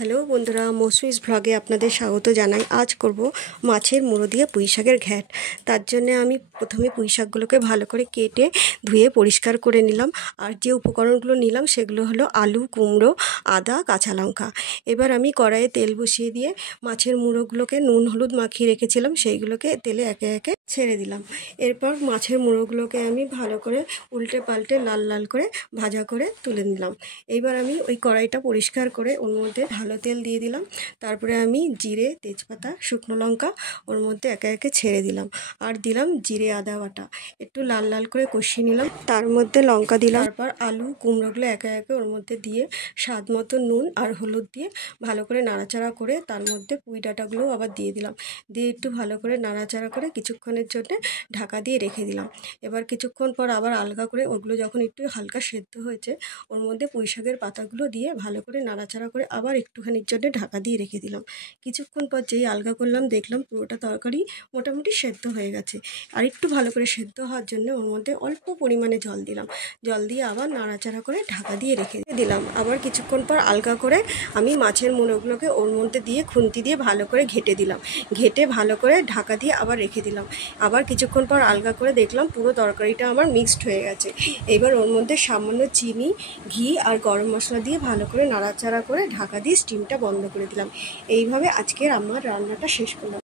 Hello বন্ধুরা, মৌসুমিস ভ্লগে আপনাদের স্বাগত জানাই। আজ করব মাছের মুড়ো দিয়ে পুঁই শাকের ঘ্যাট। তার জন্য আমি প্রথমে পুঁই শাকগুলোকে ভালো করে কেটে ধুয়ে পরিষ্কার করে নিলাম। আর যে উপকরণগুলো নিলাম সেগুলো হলো আলু, কুমড়ো, আদা, কাঁচা লঙ্কা। এবার আমি কড়াইয়ে তেল বসিয়ে দিয়ে মাছের মুড়োগুলোকে নুন হলুদ মাখিয়ে রেখেছিলাম সেইগুলোকে তেলে একে একে ছেড়ে দিলাম। এরপর মাছের মুড়োগুলোকে আমি ভালো করে উল্টে পাল্টে লাল লাল করে ভাজা করে তুলে নিলাম। এইবার আমি ওই কড়াইটা পরিষ্কার করে ওর মধ্যে ভালো তেল দিয়ে দিলাম। তারপরে আমি জিরে, তেজপাতা, শুকনো লঙ্কা ওর মধ্যে একে একে ছেড়ে দিলাম। আর দিলাম জিরে আদা বাটা, একটু লাল লাল করে কষিয়ে নিলাম। তার মধ্যে লঙ্কা দিলাম। তারপর আলু কুমড়োগুলো একে একে ওর মধ্যে দিয়ে স্বাদ মতো নুন আর হলুদ দিয়ে ভালো করে নাড়াচাড়া করে তার মধ্যে পুঁই ডাঁটাগুলোও আবার দিয়ে দিলাম। দিয়ে একটু ভালো করে নাড়াচাড়া করে কিছুক্ষণের জন্য ঢাকা দিয়ে রেখে দিলাম। এবার কিছুক্ষণ পর আবার আলগা করে ওগুলো যখন একটু হালকা সেদ্ধ হয়েছে ওর মধ্যে পুঁই শাকের পাতাগুলো দিয়ে ভালো করে নাড়াচাড়া করে আবার একটুখানির জন্য ঢাকা দিয়ে রেখে দিলাম। কিছুক্ষণ পর যেই আলগা করলাম দেখলাম পুরোটা তরকারি মোটামুটি সেদ্ধ হয়ে গেছে। আর একটু ভালো করে সেদ্ধ হওয়ার জন্য ওর মধ্যে অল্প পরিমাণে জল দিলাম। জল দিয়ে আবার নাড়াচাড়া করে ঢাকা দিয়ে রেখে দিলাম। আবার কিছুক্ষণ পর আলগা করে আমি মাছের মুড়োগুলোকে ওর মধ্যে দিয়ে খুন্তি দিয়ে ভালো করে ঘেটে দিলাম। ঘেটে ভালো করে ঢাকা দিয়ে আবার রেখে দিলাম। আবার কিছুক্ষণ পর আলগা করে দেখলাম পুরো তরকারিটা আমার মিক্সড হয়ে গেছে। এবার ওর মধ্যে সামান্য চিনি, ঘি আর গরম মশলা দিয়ে ভালো করে নাড়াচাড়া করে ঢাকা দিয়ে স্টিমটা বন্ধ করে দিলাম। এইভাবে আজকের আমার রান্নাটা শেষ করলাম।